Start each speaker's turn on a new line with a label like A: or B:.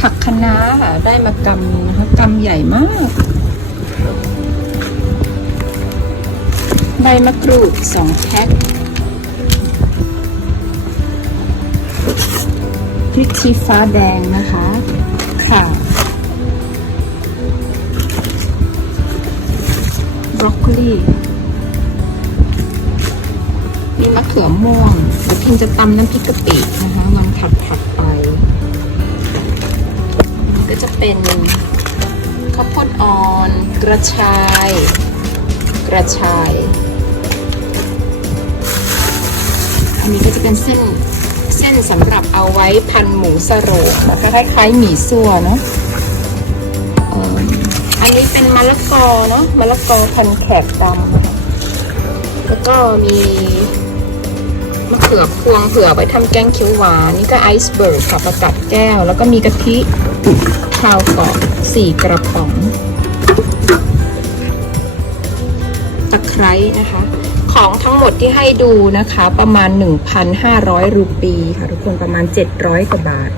A: ผักคะน้าค่ะได้มากำนะคะกำใหญ่มาก ใบมะกรูดสองแพ็คพริกชี้ฟ้าแดงนะคะ ค่ะบรอกโคลีมีมะเขือม่วงเดี๋ยวพิมจะตำน้ำพริกกะปินะคะวันถัดถัดไป เป็นข้าวโพดอ่อน กระชาย กระชาย อันนี้ก็จะเป็นเส้นเส้นสำหรับเอาไว้พันหมูสโรงนะคะคล้ายๆหมี่ซั่วเนาะอันนี้เป็นมะละกอเนาะมะละกอพันแขกดำแล้วก็มีมะเขือพวงเผื่อไว้ทำแกงเขียวหวาน นี่ก็ไอซ์เบิร์กค่ะประกัดแก้ว แล้วก็มีกะทิ ข้าวกรอบสี่กระป๋อง ตะไคร้นะคะ ของทั้งหมดที่ให้ดูนะคะ ประมาณ 1,500 รูปีค่ะทุกคนประมาณ 700 กว่าบาท